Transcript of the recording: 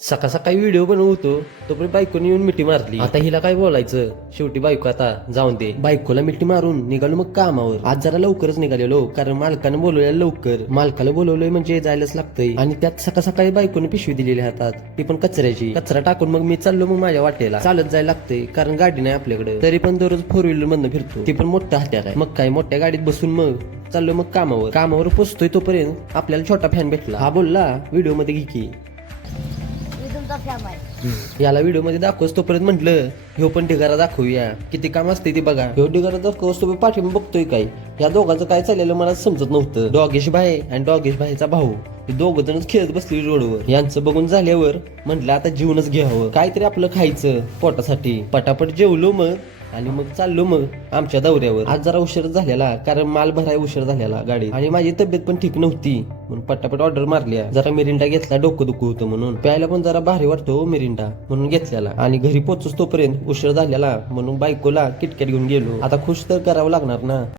सकाळ सकाळी व्हिडिओ बनवतो तोपर्यंत बायकोने येऊन मिठी मारली. आता हिला काय बोलायचं, शेवटी बायको आता जाऊन दे. बायकोला मिठी मारून निघालो मग कामावर. आज जरा लवकरच निघालेलो कारण मालकानं बोलवलेलं लवकर. मालकाला बोलवलंय म्हणजे जायलाच लागतंय आणि त्यात सकाळ सकाळी बायकोने पिशवी दिलेली हातात, ती पण कचऱ्याची. कचरा टाकून मग मी चाललो मग माझ्या वाटेला. चालत जायला लागतंय कारण गाडी नाही आपल्याकडे. तरी पण दररोज 4 व्हीलर मधनं फिरतो, ती पण मोठ्या हात्याला. मग काय मोठ्या गाडीत बसून मग चाललो मग कामावर पोचतोय तोपर्यंत आपल्याला छोटा फॅन भेटला. हा बोलला व्हिडिओ मध्ये घे की. याला व्हिडिओ मध्ये दाखवस तोपर्यंत म्हटलं ह्यो पण ढिगारा दाखवूया, किती काम असते ते बघा. ह्यो ढिगारा दाखवस तो पाठीमा बघतोय काय. या दोघांचं काय चाललेलं मला समजत नव्हतं. डॉगेश भाई आणि डॉगेश भाईचा भाऊ हे दोघ जणच खेळत बसले रोडवर. यांचं बघून झाल्यावर म्हटलं आता जीवनच घ्यावं, काहीतरी आपलं खायचं पोटासाठी. पटापट जेवलो मग आणि मग चाललो मग आमच्या दौऱ्यावर. आज जरा उशीर झालेला कारण माल भराय उशीर झालेला गाडीत आणि माझी तब्येत पण ठीक नव्हती म्हणून पटापट ऑर्डर मारल्या. जरा मिरिंडा घेतला, डोकं दुखू होतं म्हणून. प्यायला पण जरा भारी वाटतो मिरिंडा म्हणून घेतलेला. आणि घरी पोहोचूस तोपर्यंत उशीर झालेला म्हणून बायकोला किटकॅट घेऊन गेलो. आता खुश तर करावं लागणार ना.